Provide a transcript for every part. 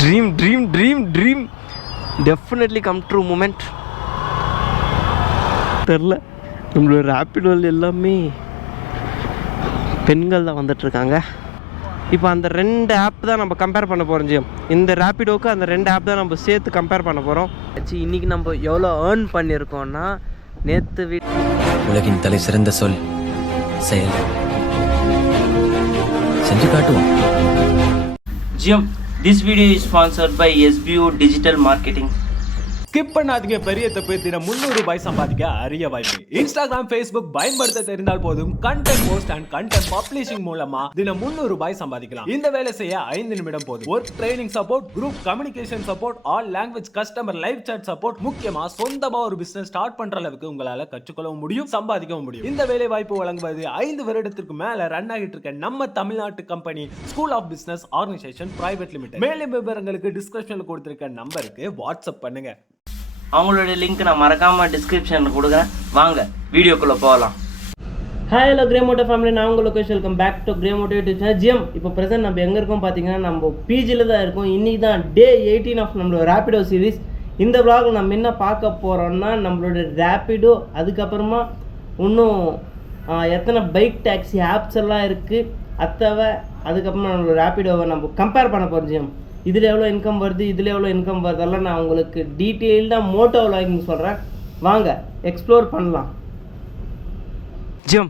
Dream definitely come true moment. தெரில, நம்மளோட ரேப்பிடோவில் எல்லாமே பெண்கள் தான் வந்துட்டுருக்காங்க. இப்போ அந்த 2 ஆப் தான் நம்ம கம்பேர் பண்ண போகிறோம் ஜிஎம். இந்த ரேப்பிடோவுக்கு அந்த 2 ஆப் தான் நம்ம சேர்த்து கம்பேர் பண்ண போகிறோம். இன்றைக்கி நம்ம எவ்வளோ ஏர்ன் பண்ணியிருக்கோம்னா, நேற்று உலகின் தலை சிறந்த சொல் செயல். செஞ்சு காட்டுவோம். GM, this video is sponsored by SBO Digital Marketing. Skip பண்ணாதீங்க, பெரிய தப்பு. தினம் 300 ரூபாய் சம்பாதிக்க அரிய வாய்ப்பு. இன்ஸ்டாகிராம், ஃபேஸ்புக் பயன்படுத்த தெரிந்தால் போதும். Content post and content publishing மூலமா தினம் 300 ரூபாய் சம்பாதிக்கலாம். இந்த வேலை செய்ய 5 நிமிடம் போதும். Work training support, group communication support, all language customer live chat support, முக்கியமா சொந்தமா ஒரு பிசினஸ் ஸ்டார்ட் பண்ற அளவுக்கு உங்களால கற்றுக்கொள்ளவும் முடியும், சம்பாதிக்கவும் முடியும். இந்த வேலை வாய்ப்பு வழங்குவது 5 வருடத்திற்கு மேல ரன் ஆகிட்டு இருக்க நம்ம தமிழ்நாட்டு company school of business organisation private limited. மேலும் விவரங்களுக்கு டிஸ்கிரிப்ஷன்ல கொடுத்திருக்க நம்பருக்கு வாட்ஸ்அப் பண்ணுங்க. அவங்களோட லிங்க் நான் மறக்காமல் டிஸ்கிரிப்ஷனில் கொடுக்குறேன். வாங்க வீடியோக்குள்ளே போகலாம். Hi, hello grey moto family, நான் உங்கள் Lokesh. Welcome back to grey moto YouTube channel. GM, இப்போ ப்ரெசென்ட் நம்ம எங்கே இருக்கோம் பார்த்தீங்கன்னா, நம்ம பிஜியில் தான் இருக்கோம். இன்றைக்கி தான் டே 18 ஆஃப் நம்மளோட ரேப்பிடோ சீரீஸ். இந்த vlog நம்ம என்ன பார்க்க போகிறோம்னா, நம்மளோட ரேப்பிடோ, அதுக்கப்புறமா இன்னும் எத்தனை பைக் டாக்ஸி ஆப்ஸ் எல்லாம் இருக்குது அத்தவை, அதுக்கப்புறமா நம்மளோட ரேப்பிடோவை நம்ம கம்பேர் பண்ண போகிறோம். ஜிஎம், இதில் எவ்வளோ இன்கம் வருது, இதில் எவ்வளோ இன்கம் வருதெல்லாம் நான் உங்களுக்கு டீட்டெயில்டாக மோட்டோ vlogging சொல்கிறேன். வாங்க எக்ஸ்ப்ளோர் பண்ணலாம். ஜிம்,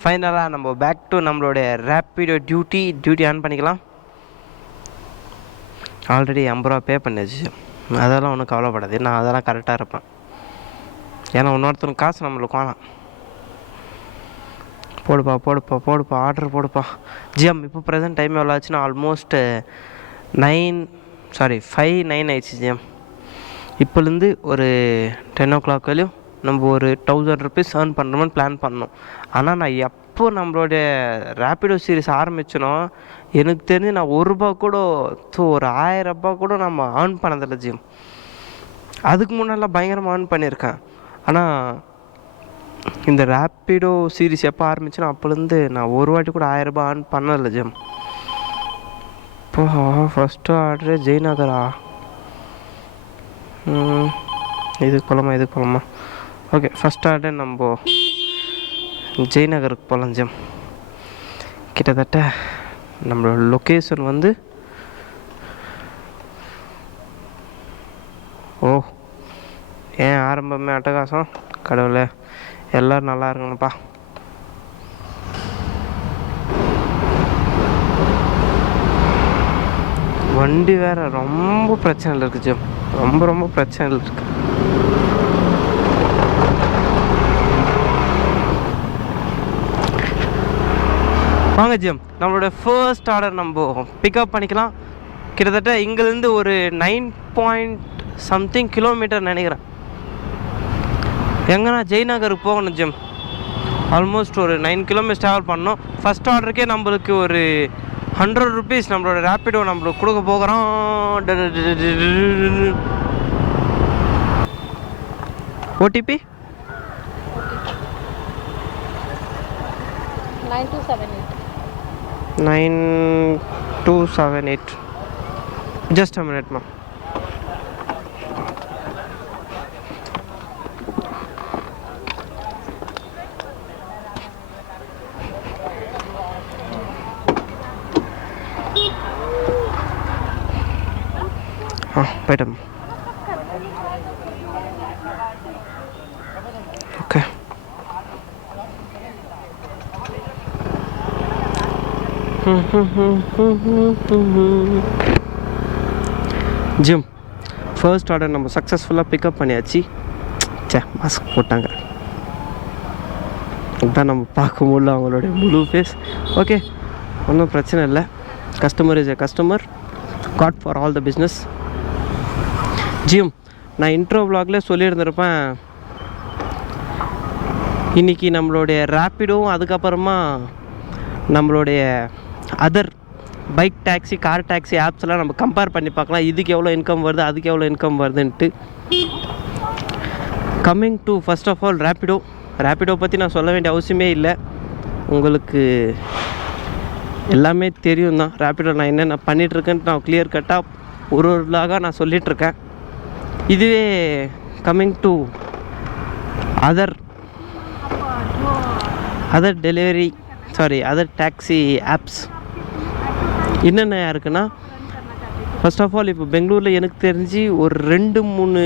ஃபைனலாக நம்ம பேக் டு நம்மளுடைய ரேப்பிடோ டியூட்டி ஆன் பண்ணிக்கலாம். ஆல்ரெடி 50 ரூபா பே பண்ணியாச்சு. அதெல்லாம் ஒன்றும் கவலைப்படாது, நான் அதெல்லாம் கரெக்டாக இருப்பேன். ஏன்னா இன்னொருத்தருக்கு காசு நம்மளுக்கு வேணாம். போடுப்பா ஆர்டர் போடுப்பா. ஜிஎம், இப்போ ப்ரெசென்ட் டைம் எவ்வளோ ஆச்சுன்னா ஆல்மோஸ்ட் 5:09 ஆயிடுச்சு. ஜிஎம், இப்போலேருந்து ஒரு 10 o'clock வரையும் நம்ம ஒரு 1000 rupees ஏர்ன் பண்ணுறோம்னு பிளான் பண்ணோம். ஆனால் நான் எப்போ நம்மளுடைய ரேப்பிடோ சீரிஸ் ஆரம்பிச்சனோ, எனக்கு தெரிஞ்சு நான் ஒரு 1 கூட ஒரு 1000 ரூபாய் கூட நம்ம ஏர்ன் பண்ணதில்லை. ஜிஎம், அதுக்கு முன்னெல்லாம் பயங்கரமாக ஏர்ன் பண்ணியிருக்கேன். ஆனால் இந்த ரேப்பிடோ சீரிஸ் எப்போ ஆரம்பிச்சனோ அப்போலேருந்து நான் ஒரு வாட்டி கூட 1000 ரூபாய் ஏர்ன் பண்ணதில்லை. ஜிஎம், இப்போ ஃபஸ்ட்டு ஆர்டரு ஜெய்நகரா, இது போகலாமா? ஓகே, ஃபஸ்ட் ஆர்டர் நம்ம ஜெய்நகருக்கு போகலாம். ஜிஎம், கிட்டத்தட்ட நம்மளோட லொக்கேஷன் வந்து ஏன் ஆரம்பமே அட்டகாசம். கடவுளே, எல்லோரும் நல்லா இருக்கணும்ப்பா. வண்டி வேறு ரொம்ப பிரச்சனையில் இருக்குது. ஜிம், ரொம்ப பிரச்சனையில் இருக்குது. வாங்க ஜிம், நம்மளோட ஃபர்ஸ்ட் ஆர்டர் நம்ம பிக்கப் பண்ணிக்கலாம். கிட்டத்தட்ட இங்கேருந்து ஒரு 9 கிலோமீட்டர் நினைக்கிறேன். எங்கன்னா ஜெய்நகருக்கு போகணும். ஜிம், ஆல்மோஸ்ட் ஒரு 9 கிலோமீட்டர் ட்ராவல் பண்ணோம். ஃபஸ்ட் ஆர்டருக்கே நம்மளுக்கு ஒரு 100 rupees நம்மளோட ரேப்பிடோ நம்மளுக்கு கொடுக்க போகிறோம். OTP 9278. Just a minute, ma'am. போய்ட்டோம். ஓகே, ஜிம், ஃபர்ஸ்ட் ஆர்டர் நம்ம சக்ஸஸ்ஃபுல்லாக பிக்கப் பண்ணியாச்சு. மாஸ்க் போட்டாங்க, இதுதான் நம்ம பார்க்க முடியல அவங்களுடைய முழு ஃபேஸ். ஓகே, ஒன்றும் பிரச்சனை இல்லை. Customer is a customer, God for all the business. Jim, நான் இன்ட்ரோ vlogல சொல்லியிருந்திருப்பேன், இன்றைக்கி நம்மளுடைய ரேப்பிடோவும் அதுக்கப்புறமா நம்மளுடைய other bike taxi, car taxi ஆப்ஸ்லாம் நம்ம கம்பேர் பண்ணி பார்க்கலாம். இதுக்கு எவ்வளோ இன்கம் வருது, அதுக்கு எவ்வளோ இன்கம் வருதுன்ட்டு. Coming to first of all Rapido பற்றி நான் சொல்ல வேண்டிய அவசியமே இல்லை. உங்களுக்கு எல்லாமே தெரியும் தான். ரேப்பிடோ நான் என்னென்ன பண்ணிகிட்ருக்கேன்ட்டு நான் கிளியர் கட்டாக ஒரு vlog-ஆ நான் சொல்லிகிட்ருக்கேன். இதுவே coming to other delivery other taxi apps என்னென்ன இருக்குன்னா, ஃபர்ஸ்ட் ஆஃப் ஆல் இப்போ பெங்களூரில் எனக்கு தெரிஞ்சு ஒரு 2-3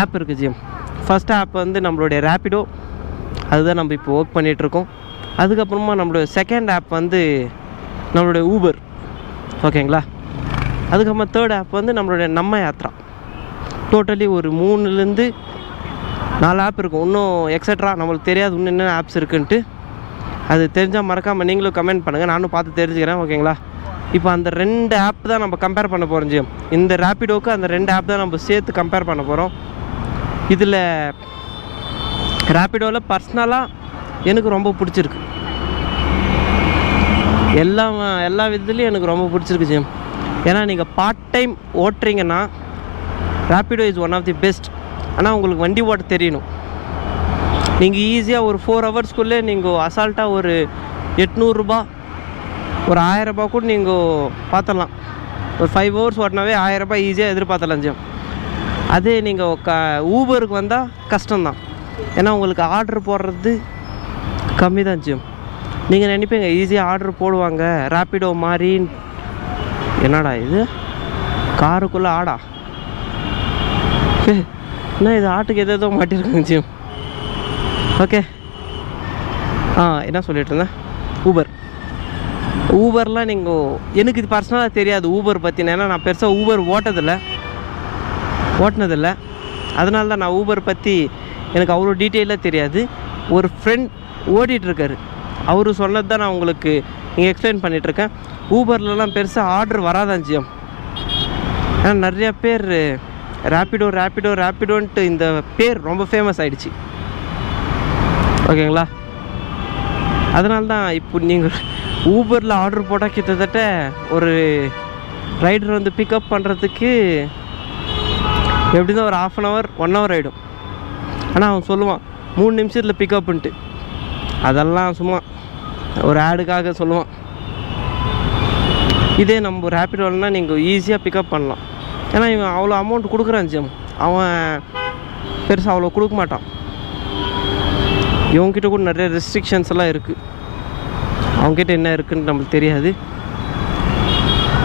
ஆப் இருக்குது ஜிம். ஃபஸ்ட் ஆப் வந்து நம்மளுடைய ரேப்பிடோ, அதுதான் நம்ம இப்போ ஒர்க் பண்ணிகிட்ருக்கோம். அதுக்கப்புறமா நம்மளுடைய செகண்ட் ஆப் வந்து நம்மளுடைய ஊபர், ஓகேங்களா. அதுக்கப்புறமா தேர்ட் ஆப் வந்து நம்மளுடைய நம்ம யாத்ரா. டோட்டலி ஒரு 3-4 ஆப் இருக்கும். இன்னும் எக்ஸட்ரா நம்மளுக்கு தெரியாது இன்னும் என்ன ஆப்ஸ் இருக்குன்ட்டு. அது தெரிஞ்சால் மறக்காமல் நீங்களும் கமெண்ட் பண்ணுங்கள், நானும் பார்த்து தெரிஞ்சுக்கிறேன், ஓகேங்களா. இப்போ அந்த 2 ஆப் தான் நம்ம கம்பேர் பண்ண போகிறோம் ஜிம். இந்த ரேப்பிடோவுக்கு அந்த 2 ஆப் தான் நம்ம சேர்த்து கம்பேர் பண்ண போகிறோம். இதில் ரேப்பிடோவில் பர்சனலாக எனக்கு ரொம்ப பிடிச்சிருக்கு. எல்லா விதத்துலேயும் எனக்கு ரொம்ப பிடிச்சிருக்கு ஜிம். ஏன்னா நீங்கள் பார்ட் டைம் ஓட்டுறீங்கன்னா Rapido is one of the best. ஆனால் உங்களுக்கு வண்டி ஓட்ட தெரியணும். நீங்கள் ஈஸியாக ஒரு 4 ஹவர்ஸ்க்குள்ளே நீங்கள் அசால்ட்டாக ஒரு 800 ரூபா, ஒரு 1000 ரூபா கூட நீங்கள் பார்த்துடலாம். ஒரு 5 ஹவர்ஸ் ஓட்டினாவே 1000 ரூபாய் ஈஸியாக எதிர்பார்த்தலாம் ஜிம். அதே நீங்கள் ஊபருக்கு வந்தால் கஷ்டம்தான். ஏன்னா உங்களுக்கு ஆர்டர் போடுறது கம்மி தான் ஜிம். நீங்கள் நினைப்பீங்க ஈஸியாக ஆர்டர் போடுவாங்க ரேப்பிடோ மாதிரி. என்னடா இது காருக்குள்ளே ஆடா, என்ன இது ஆட்டுக்கு எதோ மாட்டிருக்காங்க ஜிம். ஓகே, என்ன சொல்லிட்டு இருந்தேன், ஊபர்லாம் நீங்கள் எனக்கு இது பர்சனலாக தெரியாது ஊபர் பற்றின. ஏன்னா நான் பெருசாக ஊபர் ஓட்டினதில்லை. அதனால தான் நான் ஊபர் பற்றி எனக்கு அவ்வளோ டீட்டெயிலாக தெரியாது. ஒரு ஃப்ரெண்ட் ஓடிட்டுருக்காரு, அவரு சொன்னது தான் நான் உங்களுக்கு இங்கே எக்ஸ்பிளைன் பண்ணிகிட்ருக்கேன். ஊபர்லலாம் பெருசாக ஆர்டர் வராதான் ஜிஎம். ஏன்னா நிறையா பேர் ரேப்பிடோன்ட்டு இந்த பேர் ரொம்ப ஃபேமஸ் ஆகிடுச்சு, ஓகேங்களா. அதனால தான் இப்போ நீங்கள் ஊபரில் ஆர்டர் போட்டால் கிட்டத்தட்ட ஒரு ரைடர் வந்து பிக்கப் பண்ணுறதுக்கு எப்படி தான் ஒரு 1/2 hour 1 hour ஆகிடும். ஆனால் அவன் சொல்லுவான் 3 நிமிஷத்தில் பிக்கப்புன்ட்டு. அதெல்லாம் சும்மா ஒரு ஆடுக்காக சொல்லுவான். இதே நம்ம ரேப்பிடோல்னால் நீங்கள் ஈஸியாக பிக்கப் பண்ணலாம். ஏன்னா இவன் அவ்வளோ அமௌண்ட் கொடுக்குறான் ஜிம். அவன் பெருசாக அவ்வளோ கொடுக்க மாட்டான். இவங்ககிட்ட கூட நிறைய ரெஸ்ட்ரிக்ஷன்ஸ் எல்லாம் இருக்குது. அவங்ககிட்ட என்ன இருக்குதுன்னு நம்மளுக்கு தெரியாது.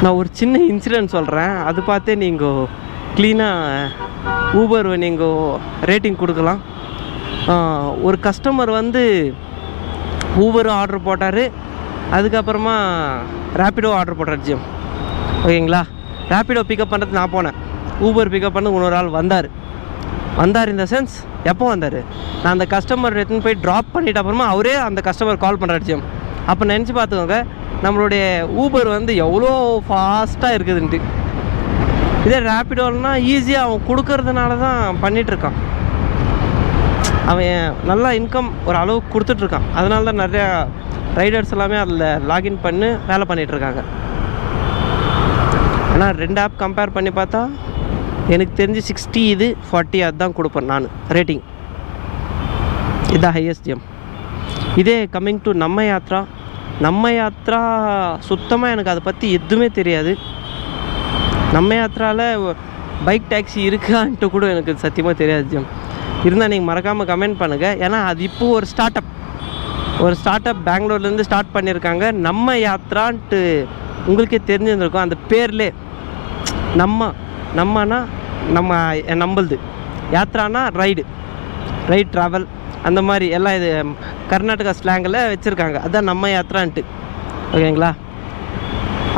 நான் ஒரு சின்ன இன்சிடென்ட் சொல்கிறேன், அது பார்த்தே நீங்கள் க்ளீனாக ஊபர் நீங்கள் ரேட்டிங் கொடுக்கலாம். ஒரு கஸ்டமர் வந்து ஊபர் ஆர்டர் போட்டார், அதுக்கப்புறமா ரேப்பிடோ ஆர்டர் போட்டார் ஜிம், ஓகேங்களா. ரேப்பிடோ பிக்கப் பண்ணுறது நான் போனேன், ஊபர் பிக்கப் பண்ணது இன்னொரு ஆள் வந்தார். இந்த சென்ஸ் எப்போ வந்தார், நான் அந்த கஸ்டமர் எடுத்துன்னு போய் ட்ராப் பண்ணிட்ட அப்புறமா அவரே அந்த கஸ்டமர் கால் பண்ணுறாரு ஜிம். அப்போ நினச்சி பார்த்துக்கோங்க நம்மளுடைய ஊபர் வந்து எவ்வளோ ஃபாஸ்ட்டாக இருக்குதுன்ட்டு. இதே ரேப்பிடோன்னா ஈஸியாக அவன் கொடுக்கறதுனால தான் பண்ணிகிட்ருக்கான். அவன் நல்லா இன்கம் ஒரு அளவுக்கு கொடுத்துட்ருக்கான். அதனால தான் நிறையா ரைடர்ஸ் எல்லாமே அதில் லாகின் பண்ணி வேலை பண்ணிகிட்ருக்காங்க. ஆனால் 2 ஆப் கம்பேர் பண்ணி பார்த்தா எனக்கு தெரிஞ்சு 60 இது 40 அதுதான் கொடுப்பேன் நான் ரேட்டிங். இதுதான் ஹையஸ்ட் ஜிஎம். இதே கம்மிங் டு நம்ம யாத்ரா சுத்தமாக எனக்கு அதை பற்றி எதுவுமே தெரியாது. நம்ம யாத்ராவில் பைக் டாக்ஸி இருக்கான்ட்டு கூட எனக்கு சத்தியமாக தெரியாது ஜிஎம். இருந்தால் நீங்கள் மறக்காமல் கமெண்ட் பண்ணுங்கள். ஏன்னா அது இப்போது ஒரு ஸ்டார்ட் அப் பெங்களூர்லேருந்து ஸ்டார்ட் பண்ணியிருக்காங்க. நம்ம யாத்ரான்ட்டு உங்களுக்கே தெரிஞ்சிருந்திருக்கும் அந்த பேர்லே. நம்மனா நம்மளது, யாத்ரானா ரைட் ட்ராவல், அந்த மாதிரி எல்லாம் இது கர்நாடகா ஸ்லாங்கில் வச்சுருக்காங்க. அதுதான் நம்ம யாத்ரான்ட்டு, ஓகேங்களா.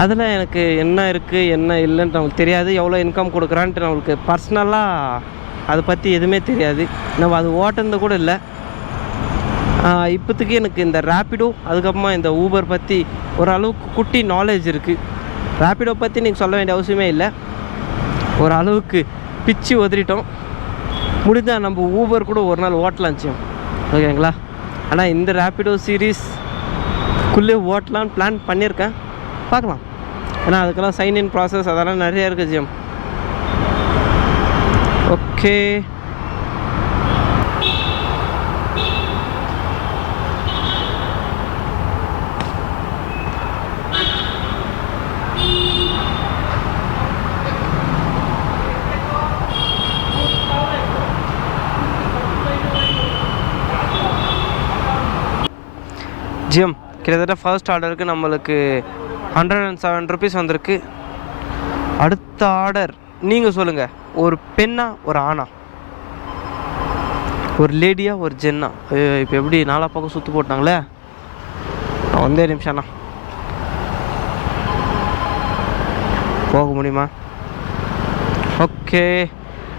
அதில் எனக்கு என்ன இருக்குது என்ன இல்லைன்ட்டு நம்மளுக்கு தெரியாது. எவ்வளோ இன்கம் கொடுக்குறான்ட்டு நம்மளுக்கு பர்சனலாக அதை பற்றி எதுவுமே தெரியாது. நம்ம அது ஓட்டுறது கூட இல்லை. இப்போதைக்கு எனக்கு இந்த ரேப்பிடோ அதுக்கப்புறமா இந்த ஊபர் பற்றி ஓரளவுக்கு குட்டி நாலேஜ் இருக்குது. ரேப்பிடோ பற்றி நீங்கள் சொல்ல வேண்டிய அவசியமே இல்லை, ஒரு அளவுக்கு பிச்சு உதறிட்டோம். முடிஞ்சால் நம்ம ஊபர் கூட ஒரு நாள் ஓட்டலாச்சு, ஓகேங்களா. ஆனால் இந்த ரேப்பிடோ சீரீஸ்க்குள்ளே ஓட்டலான்னு பிளான் பண்ணியிருக்கேன், பார்க்கலாம். ஏன்னா அதுக்கெல்லாம் சைன்இன் ப்ராசஸ் அதெல்லாம் நிறையா இருக்குது ஜிஎம். ஓகே, ஜிஎம் கிட்டத்தட்ட ஃபர்ஸ்ட் ஆர்டருக்கு நம்மளுக்கு 107 ருபீஸ் வந்திருக்கு. அடுத்த ஆர்டர் நீங்கள் சொல்லுங்கள், ஒரு பெண்ணா ஒரு ஆணா, ஒரு லேடியா ஒரு ஜென்னா? இப்போ எப்படி நாலா பக்கம் சுற்று போட்டாங்களே, ஒன்றே நிமிஷம்ண்ணா போக முடியுமா? ஓகே,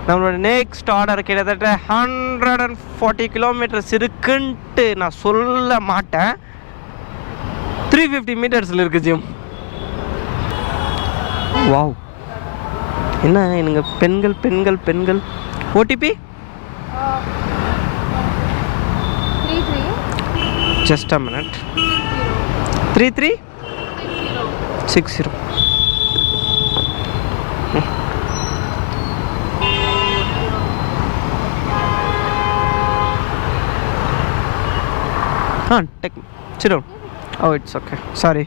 நம்மளோட நெக்ஸ்ட் ஆர்டர் கிட்டத்தட்ட 140 கிலோமீட்டர்ஸ் இருக்குன்ட்டு நான் சொல்ல மாட்டேன், 350 மீட்டர்ஸில் இருக்குது ஜிம். வாவ், என்ன எனக்கு பெண்கள் பெண்கள் பெண்கள். OTP 33 just a minute. 3360. Take sit down. Oh, it's okay. Sorry.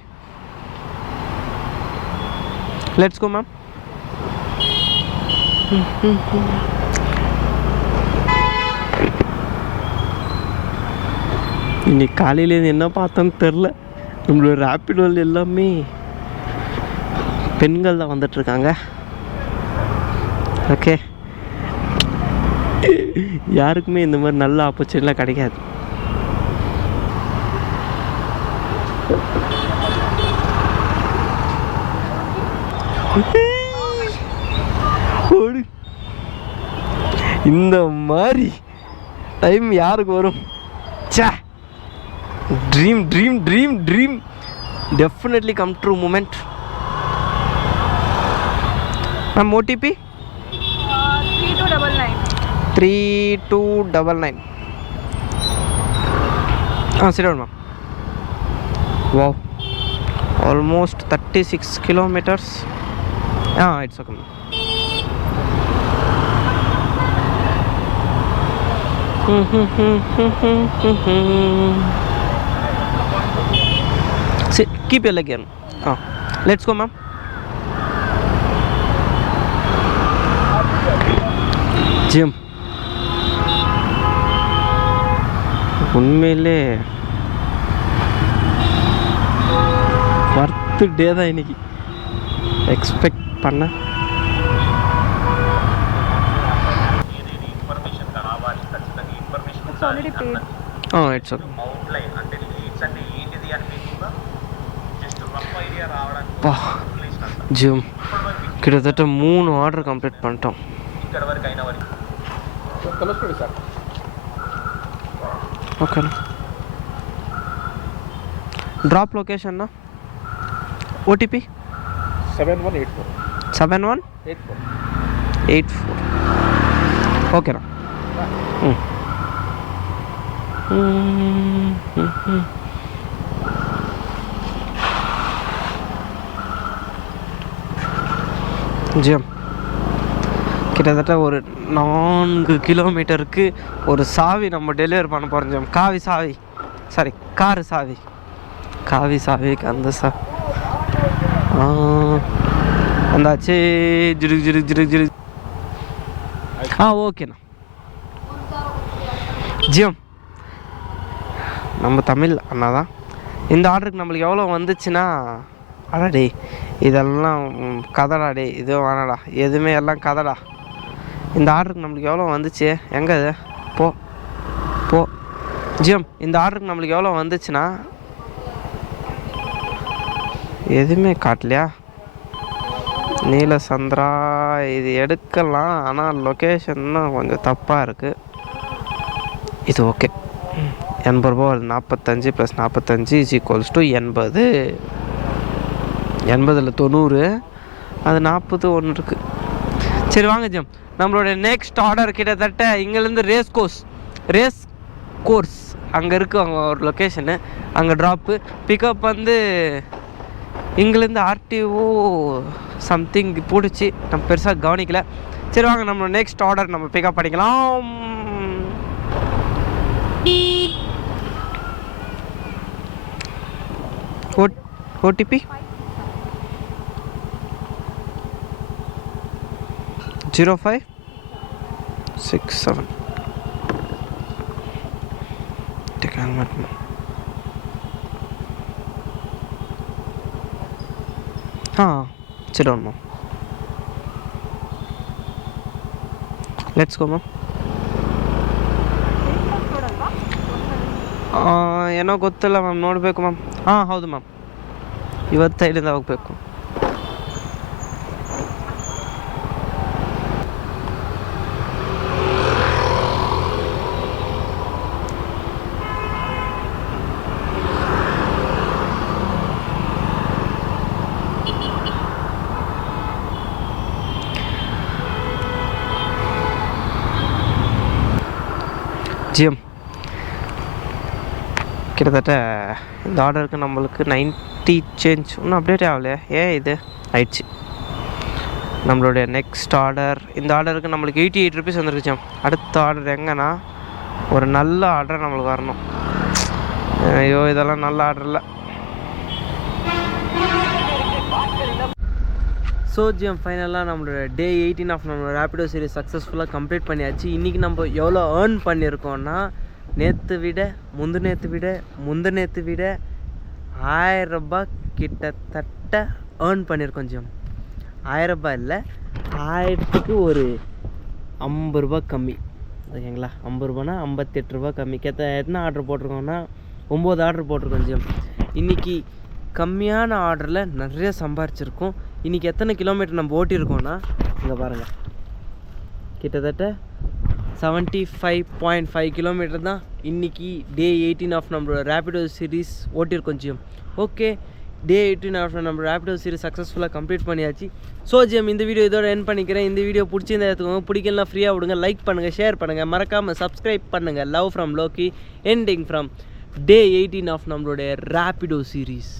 Let's go, ma'am. இன்னைக்கு காலையிலேருந்து என்ன பார்த்தோன்னு தெரில, நம்மளோட ரேப்பிடோவில் எல்லாமே பெண்கள் தான் வந்துட்டுருக்காங்க. ஓகே, யாருக்குமே இந்த மாதிரி நல்ல ஆப்பர்ச்சுனிட்டிலாம் கிடைக்காது. இந்த மாதிரி டைம் யாருக்கு வரும்? Say, dream dream dream dream definitely come true moment. Ma'am OTP 3299. 3299. sit down ma'am. Wow, almost 36 kilometers. It's okay ma'am. Sit, keep your leg here. Let's go ma'am. Gym, உண்மையிலே வர்த்து டே தான் இன்னைக்கு, expect பண்ண. It's already paid. It's okay. பா gym, கிட்டத்தட்ட 3 order complete பண்ணிட்டோம். Okay, drop location OTP 7184. ఓకేనా? GM கிட்டத்தட்ட ஒரு 4 கிலோமீட்டருக்கு ஒரு சாவி நம்ம டெலிவரி பண்ண போகிறோம் ஜிஎம். காரு சாவி, காவி சாவிக்கு அந்த வந்தாச்சு. ஜிரு. ஓகேண்ணா. ஜிஎம், நம்ம தமிழ் அண்ணா தான். இந்த ஆர்டருக்கு நம்மளுக்கு எவ்வளோ வந்துச்சுன்னா, அடாடே இதெல்லாம் கதடா, டே இதுவும் வேணாடா, எதுவுமே எல்லாம் கதடா. இந்த ஆர்டருக்கு நம்மளுக்கு எவ்வளோ வந்துச்சு? எங்கே இது? போ ஜிஎம், இந்த ஆர்டருக்கு நம்மளுக்கு எவ்வளோ வந்துச்சுன்னா எதுவுமே காட்டலையா? நீலசந்திரா இது எடுக்கலாம், ஆனால் லொக்கேஷன் தான் கொஞ்சம் தப்பாக இருக்குது. இது ஓகே, 80 ரூபா வருது. 45 + 45 = 80. 80ல் 90, அது 40 ஒன்று இருக்குது. சரி வாங்க ஜிஎம், நம்மளோட நெக்ஸ்ட் ஆர்டர் கிட்டத்தட்ட இங்கேருந்து ரேஸ் கோர்ஸ் அங்கே இருக்குது, அங்கே ஒரு லொக்கேஷனு, அங்கே ட்ராப்பு. பிக்கப் வந்து இங்கேருந்து ஆர்டிஓ சம்திங் போட்டுச்சு, நம்ம பெருசாக கவனிக்கல. சரி வாங்க, நம்மளோட நெக்ஸ்ட் ஆர்டர் நம்ம பிக்கப் பண்ணிக்கலாம். OTP 0567. Take helmet. sit down ma'am. Let's go ma'am. ಏನೋ ಗೊತ್ತಿಲ್ಲ ಮ್ಯಾಮ್, ನೋಡಬೇಕು ಮ್ಯಾಮ್. ಹೌದು ಮ್ಯಾಮ್, ಇವತ್ತು ಇಲ್ಲಿಂದ ಹೋಗಬೇಕು. ஜிஎம் கிட்டத்தட்ட இந்த ஆர்டருக்கு நம்மளுக்கு 90 சேஞ்ச் இன்னும் அப்டேட் ஆகலையே. இது ஆயிடுச்சு. நம்மளுடைய நெக்ஸ்ட் ஆர்டர், இந்த ஆர்டருக்கு நம்மளுக்கு 88 ருபீஸ் வந்துருச்சு. அடுத்த ஆர்டர் எங்கன்னா ஒரு நல்ல ஆர்டர் நம்மளுக்கு வரணும். ஐயோ இதெல்லாம் நல்ல ஆர்டர் இல்லை. ஸோ ஜிஎம் ஃபைனலாக நம்மளோட டே 18 ஆஃப் நம்மளோட ரேபிடோ சீரிஸ் சக்ஸஸ்ஃபுல்லாக கம்ப்ளீட் பண்ணியாச்சு. இன்றைக்கி நம்ம எவ்வளோ ஏர்ன் பண்ணியிருக்கோன்னா, நேற்று விட முந்தினேற்று விட 1000 ரூபாய் கிட்டத்தட்ட ஏர்ன் பண்ணியிருக்கோம் ஜிஎம். 1000 ரூபாய் இல்லை, 1000க்கு ஒரு 50 ரூபா கம்மி, ஓகேங்களா? 50 ரூபானா 58 ரூபா கம்மி. எத்தனை ஆர்டர் போட்டிருக்கோம்னா 9 ஆர்டர் போட்டிருக்கோம் ஜிஎம். இன்றைக்கி கம்மியான ஆர்டரில் நிறைய சம்பாரிச்சிருக்கோம். இன்றைக்கி எத்தனை கிலோமீட்டர் நம்ம ஓட்டியிருக்கோன்னா இங்கே பாருங்கள், கிட்டத்தட்ட 75.5 கிலோமீட்டர் தான் இன்றைக்கி டே 18 ஆஃப் நம்மளோட ரேபிடோ சீரிஸ் ஓட்டியிருக்கோம் ஜிஎம். ஓகே, டே 18 ஆஃப் நம்ம ரேபிடோ சீரிஸ் சக்ஸஸ்ஃபுல்லாக கம்ப்ளீட் பண்ணியாச்சு. ஸோ ஜிஎம் இந்த வீடியோ இதோட எண்ட் பண்ணிக்கிறேன். இந்த வீடியோ பிடிச்சிருந்தா எடுத்துக்கோங்க, பிடிக்கலாம் ஃப்ரீயாக விடுங்க, லைக் பண்ணுங்கள், ஷேர் பண்ணுங்கள், மறக்காமல் சப்ஸ்கிரைப் பண்ணுங்கள். Love from Loki, ending from day 18 of நம்மளுடைய ரேபிடோ சீரிஸ்.